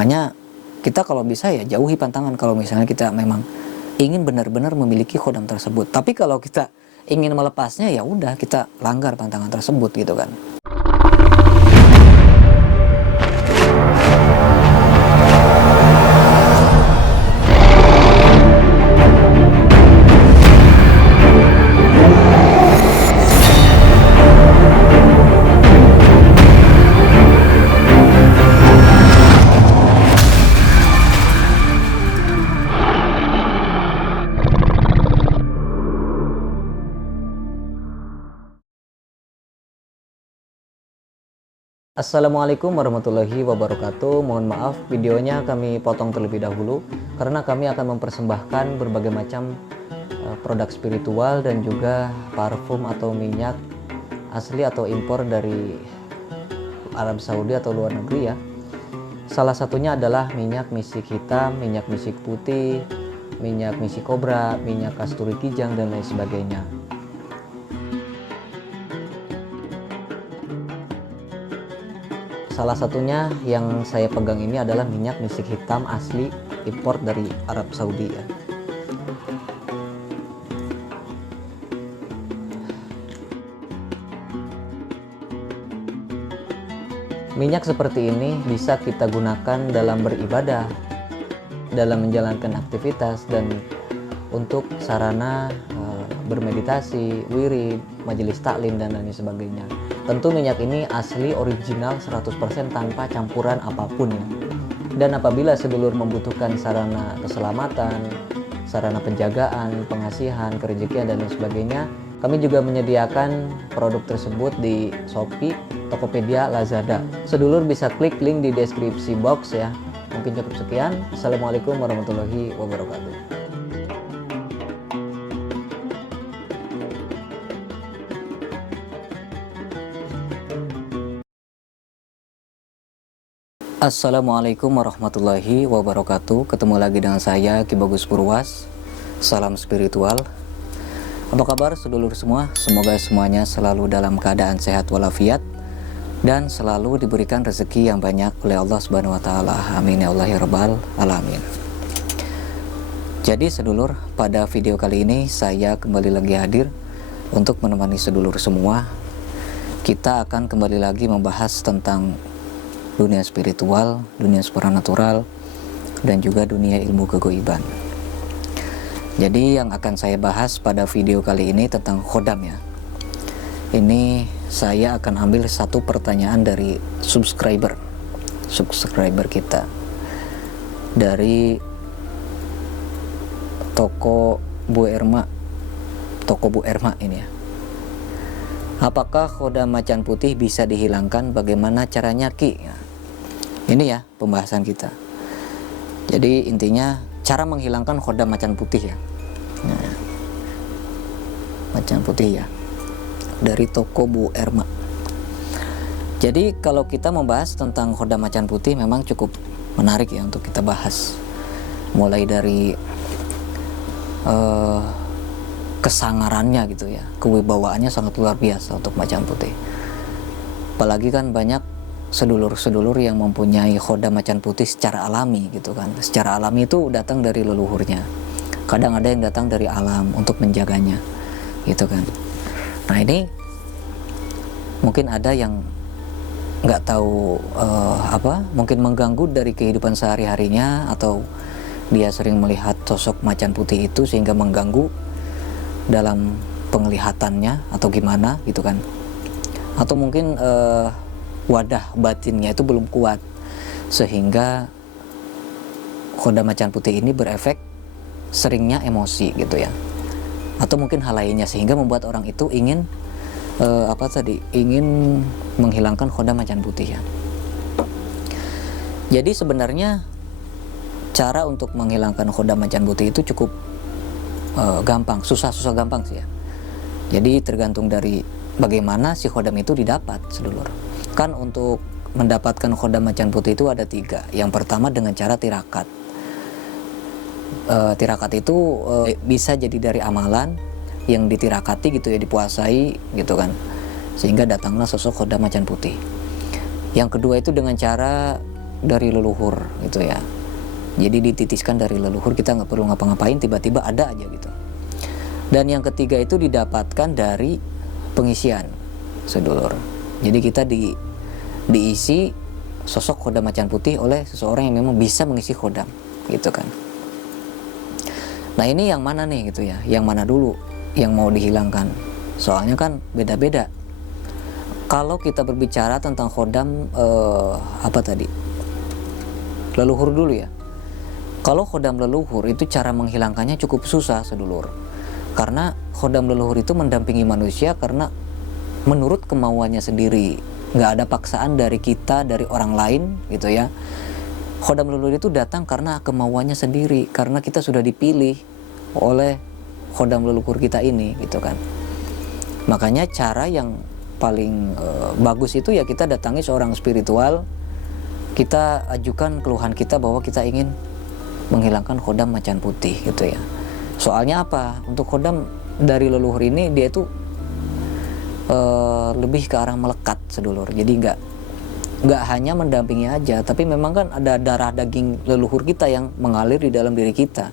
Makanya kita kalau bisa ya jauhi pantangan kalau misalnya kita memang ingin benar-benar memiliki khodam tersebut. Tapi kalau kita ingin melepasnya, ya udah kita langgar pantangan tersebut gitu kan. Assalamualaikum warahmatullahi wabarakatuh. Mohon maaf videonya kami potong terlebih dahulu karena kami akan mempersembahkan berbagai macam produk spiritual dan juga parfum atau minyak asli atau impor dari Arab Saudi atau luar negeri ya. Salah satunya adalah minyak misik hitam, minyak misik putih, minyak misik kobra, minyak kasturi kijang dan lain sebagainya. Salah satunya yang saya pegang ini adalah minyak misik hitam asli impor dari Arab Saudi ya. Minyak seperti ini bisa kita gunakan dalam beribadah, dalam menjalankan aktivitas, dan untuk sarana bermeditasi, wirid, majelis taklim dan lain sebagainya. Tentu minyak ini asli original 100% tanpa campuran apapun ya. Dan apabila sedulur membutuhkan sarana keselamatan, sarana penjagaan, pengasihan, kerejekian dan lain sebagainya, kami juga menyediakan produk tersebut di Shopee, Tokopedia, Lazada. Sedulur bisa klik link di deskripsi box ya. Mungkin cukup sekian. Assalamualaikum warahmatullahi wabarakatuh. Assalamualaikum warahmatullahi wabarakatuh. Ketemu lagi dengan saya Ki Bagus Purwas. Salam spiritual. Apa kabar sedulur semua? Semoga semuanya selalu dalam keadaan sehat walafiat dan selalu diberikan rezeki yang banyak oleh Allah Subhanahu wa taala. Amin ya Allah ya rabbal alamin. Jadi sedulur, pada video kali ini saya kembali lagi hadir untuk menemani sedulur semua. Kita akan kembali lagi membahas tentang dunia spiritual, dunia supranatural, dan juga dunia ilmu kegoiban. Jadi yang akan saya bahas pada video kali ini tentang khodam ya. Ini saya akan ambil satu pertanyaan dari subscriber kita dari toko Bu Erma ini ya. Apakah khodam macan putih bisa dihilangkan? Bagaimana caranya Ki? Ini ya pembahasan kita. Jadi intinya cara menghilangkan khodam macan putih ya. Nah, macan putih ya. Dari toko Bu Erma. Jadi kalau kita membahas tentang khodam macan putih memang cukup menarik ya untuk kita bahas. Mulai dari kesangarannya gitu ya, kewibawaannya sangat luar biasa untuk macan putih. Apalagi kan banyak sedulur-sedulur yang mempunyai khodam macan putih secara alami gitu kan. Secara alami itu datang dari leluhurnya. Kadang ada yang datang dari alam untuk menjaganya gitu kan. Nah ini mungkin ada yang nggak tahu mungkin mengganggu dari kehidupan sehari-harinya, atau dia sering melihat sosok macan putih itu sehingga mengganggu dalam penglihatannya atau gimana gitu kan. Atau mungkin wadah batinnya itu belum kuat sehingga khodam macan putih ini berefek seringnya emosi gitu ya. Atau mungkin hal lainnya sehingga membuat orang itu ingin ingin menghilangkan khodam macan putih ya. Jadi sebenarnya cara untuk menghilangkan khodam macan putih itu cukup gampang, susah gampang sih ya. Jadi tergantung dari bagaimana si khodam itu didapat sedulur. Kan untuk mendapatkan khodam macan putih itu ada 3. Yang pertama dengan cara tirakat. Tirakat itu bisa jadi dari amalan yang ditirakati gitu ya, dipuasai gitu kan, sehingga datanglah sosok khodam macan putih. Yang kedua itu dengan cara dari leluhur gitu ya. Jadi dititiskan dari leluhur, kita nggak perlu ngapa-ngapain, tiba-tiba ada aja gitu. Dan yang ketiga itu didapatkan dari pengisian, sedulur. Jadi kita diisi sosok khodam macan putih oleh seseorang yang memang bisa mengisi khodam gitu kan. Nah ini yang mana nih gitu ya, yang mana dulu yang mau dihilangkan, soalnya kan beda-beda. Kalau kita berbicara tentang khodam leluhur dulu ya. Kalau khodam leluhur itu cara menghilangkannya cukup susah, sedulur. Karena khodam leluhur itu mendampingi manusia karena menurut kemauannya sendiri, nggak ada paksaan dari kita, dari orang lain gitu ya. Khodam leluhur itu datang karena kemauannya sendiri, karena kita sudah dipilih oleh khodam leluhur kita ini gitu kan. Makanya cara yang paling bagus itu ya kita datangi seorang spiritual, kita ajukan keluhan kita bahwa kita ingin menghilangkan khodam macan putih gitu ya. Soalnya apa? Untuk khodam dari leluhur ini dia itu lebih ke arah melekat, sedulur. Jadi nggak hanya mendampingi aja, tapi memang kan ada darah daging leluhur kita yang mengalir di dalam diri kita.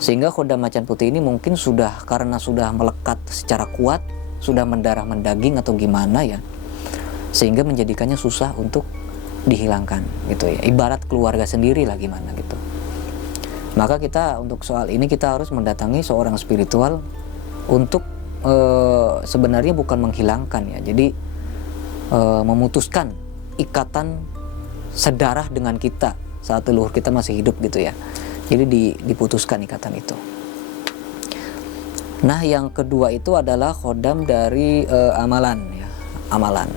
Sehingga khodam macan putih ini mungkin karena sudah melekat secara kuat, sudah mendarah mendaging atau gimana ya, sehingga menjadikannya susah untuk dihilangkan gitu ya. Ibarat keluarga sendiri lah gimana gitu. Maka kita untuk soal ini kita harus mendatangi seorang spiritual untuk sebenarnya bukan menghilangkan ya, jadi memutuskan ikatan sedarah dengan kita saat leluhur kita masih hidup gitu ya. Jadi diputuskan ikatan itu. Nah yang kedua itu adalah khodam dari amalan ya, amalan.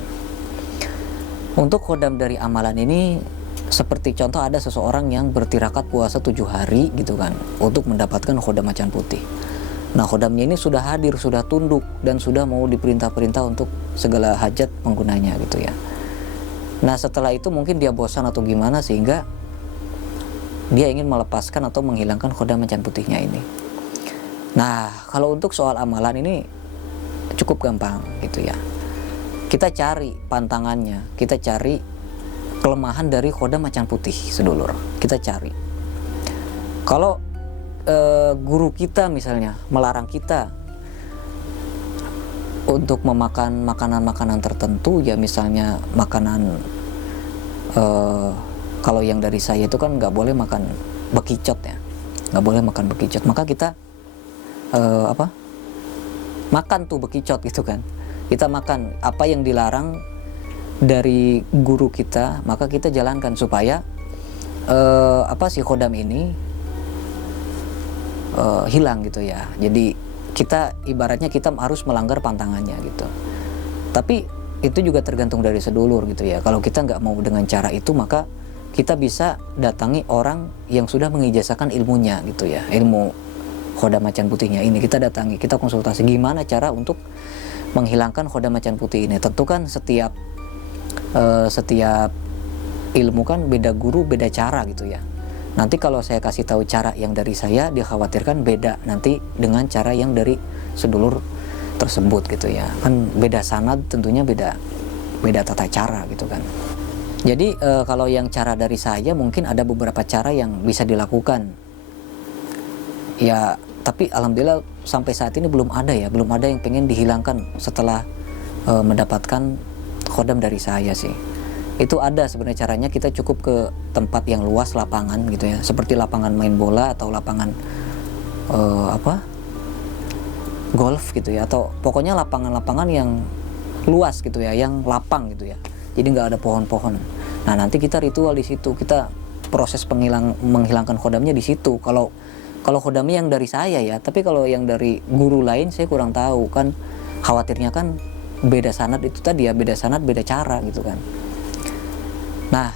Untuk khodam dari amalan ini seperti contoh ada seseorang yang bertirakat puasa 7 hari gitu kan untuk mendapatkan khodam macan putih. Nah khodamnya ini sudah hadir, sudah tunduk dan sudah mau diperintah-perintah untuk segala hajat penggunanya gitu ya. Nah setelah itu mungkin dia bosan atau gimana sehingga dia ingin melepaskan atau menghilangkan khodam macan putihnya ini. Nah kalau untuk soal amalan ini cukup gampang gitu ya. Kita cari pantangannya, kita cari kelemahan dari khodam macan putih, sedulur. Kita cari. Kalau guru kita misalnya melarang kita untuk memakan makanan-makanan tertentu ya, misalnya makanan kalau yang dari saya itu kan nggak boleh makan bekicot ya, nggak boleh makan bekicot, maka kita makan tuh bekicot gitu kan. Kita makan apa yang dilarang dari guru kita, maka kita jalankan supaya si khodam ini hilang gitu ya. Jadi kita ibaratnya kita harus melanggar pantangannya gitu. Tapi itu juga tergantung dari sedulur gitu ya. Kalau kita nggak mau dengan cara itu, maka kita bisa datangi orang yang sudah mengijazahkan ilmunya gitu ya, ilmu khodam macan putihnya ini. Kita datangi, kita konsultasi gimana cara untuk menghilangkan khodam macan putih ini. Tentu kan setiap ilmu kan beda guru, beda cara gitu ya. Nanti kalau saya kasih tahu cara yang dari saya, dikhawatirkan beda nanti dengan cara yang dari sedulur tersebut gitu ya. Kan beda sanad, tentunya beda tata cara gitu kan. Jadi kalau yang cara dari saya mungkin ada beberapa cara yang bisa dilakukan. Ya, tapi alhamdulillah sampai saat ini belum ada yang pengen dihilangkan setelah mendapatkan khodam dari saya sih. Itu ada sebenarnya caranya. Kita cukup ke tempat yang luas, lapangan gitu ya, seperti lapangan main bola atau lapangan golf gitu ya, atau pokoknya lapangan-lapangan yang luas gitu ya, yang lapang gitu ya, jadi nggak ada pohon-pohon. Nah nanti kita ritual di situ, kita proses menghilangkan khodamnya di situ. Kalau khodamnya yang dari saya ya, tapi kalau yang dari guru lain saya kurang tahu kan, khawatirnya kan beda sanad itu tadi ya, beda sanad beda cara gitu kan. Nah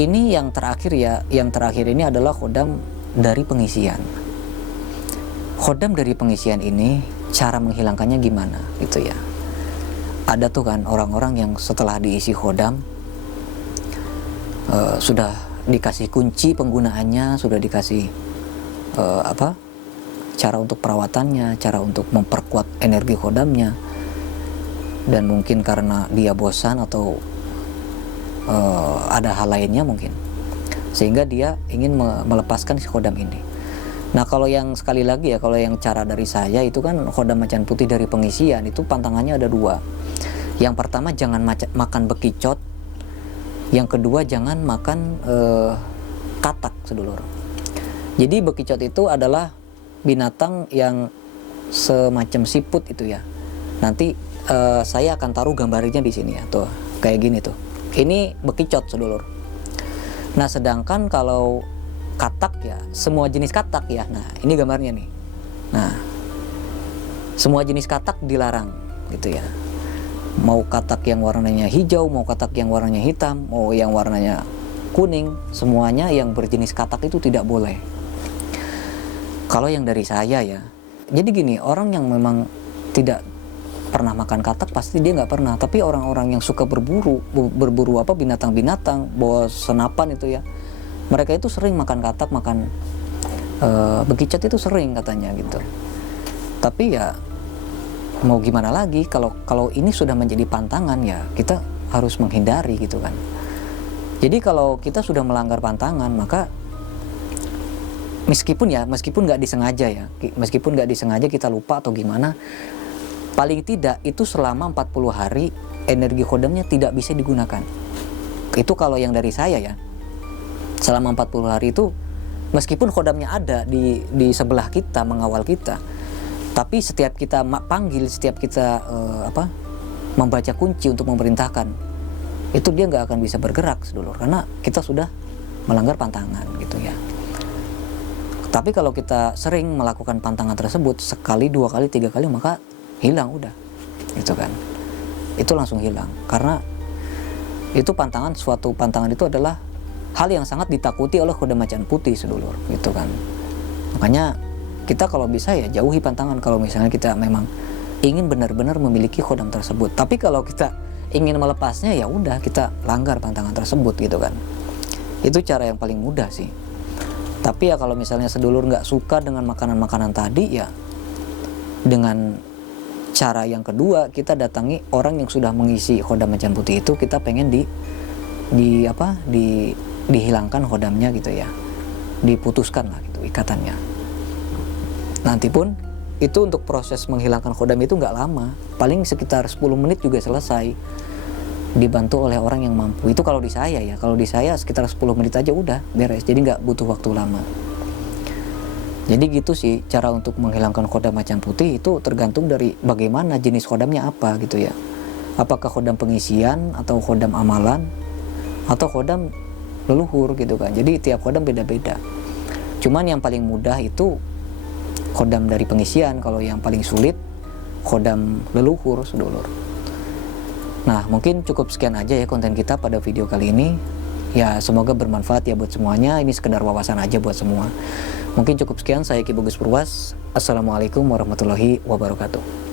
ini yang terakhir ya, yang terakhir ini adalah khodam dari pengisian. Khodam dari pengisian ini cara menghilangkannya gimana gitu ya. Ada tuh kan orang-orang yang setelah diisi khodam sudah dikasih kunci penggunaannya, sudah dikasih cara untuk perawatannya, cara untuk memperkuat energi khodamnya, dan mungkin karena dia bosan atau ada hal lainnya mungkin, sehingga dia ingin melepaskan si khodam ini. Nah kalau yang sekali lagi ya, kalau yang cara dari saya itu kan khodam macan putih dari pengisian itu pantangannya ada 2. Yang pertama jangan makan bekicot, yang kedua jangan makan katak sedulur. Jadi bekicot itu adalah binatang yang semacam siput itu ya. Nanti saya akan taruh gambarnya di sini ya, tuh kayak gini tuh. Ini bekicot sedulur. Nah sedangkan kalau katak ya, semua jenis katak ya. Nah ini gambarnya nih. Nah semua jenis katak dilarang gitu ya. Mau katak yang warnanya hijau, mau katak yang warnanya hitam, mau yang warnanya kuning, semuanya yang berjenis katak itu tidak boleh. Kalau yang dari saya ya, jadi gini, orang yang memang tidak pernah makan katak pasti dia nggak pernah. Tapi orang-orang yang suka berburu apa binatang-binatang, bawa senapan itu ya, mereka itu sering makan katak, makan bekicot itu sering katanya gitu. Tapi ya mau gimana lagi, kalau ini sudah menjadi pantangan ya kita harus menghindari gitu kan. Jadi kalau kita sudah melanggar pantangan, maka meskipun nggak disengaja ya, meskipun nggak disengaja kita lupa atau gimana, paling tidak itu selama 40 hari energi khodamnya tidak bisa digunakan. Itu kalau yang dari saya ya. Selama 40 hari itu meskipun khodamnya ada di sebelah kita mengawal kita, tapi setiap kita panggil, setiap kita membaca kunci untuk memerintahkan, itu dia nggak akan bisa bergerak sedulur, karena kita sudah melanggar pantangan gitu ya. Tapi kalau kita sering melakukan pantangan tersebut sekali, 2 kali, 3 kali, maka hilang udah gitu kan. Itu langsung hilang, karena itu suatu pantangan itu adalah hal yang sangat ditakuti oleh khodam macan putih sedulur gitu kan. Makanya kita kalau bisa ya jauhi pantangan kalau misalnya kita memang ingin benar-benar memiliki khodam tersebut. Tapi kalau kita ingin melepasnya ya udah kita langgar pantangan tersebut gitu kan. Itu cara yang paling mudah sih. Tapi ya kalau misalnya sedulur nggak suka dengan makanan-makanan tadi ya, dengan cara yang kedua kita datangi orang yang sudah mengisi khodam macan putih itu, kita pengen dihilangkan khodamnya gitu ya, diputuskan lah gitu ikatannya. Nanti pun itu untuk proses menghilangkan khodam itu nggak lama, paling sekitar 10 menit juga selesai, dibantu oleh orang yang mampu. Itu kalau di saya ya, kalau di saya sekitar 10 menit aja udah beres, jadi nggak butuh waktu lama. Jadi gitu sih cara untuk menghilangkan khodam macan putih. Itu tergantung dari bagaimana jenis khodamnya apa gitu ya, apakah khodam pengisian atau khodam amalan atau khodam leluhur gitu kan. Jadi tiap khodam beda-beda. Cuman yang paling mudah itu khodam dari pengisian, kalau yang paling sulit khodam leluhur sedulur. Nah mungkin cukup sekian aja ya konten kita pada video kali ini. Ya semoga bermanfaat ya buat semuanya. Ini sekedar wawasan aja buat semua. Mungkin cukup sekian, saya Ki Bagus Purwas. Assalamualaikum warahmatullahi wabarakatuh.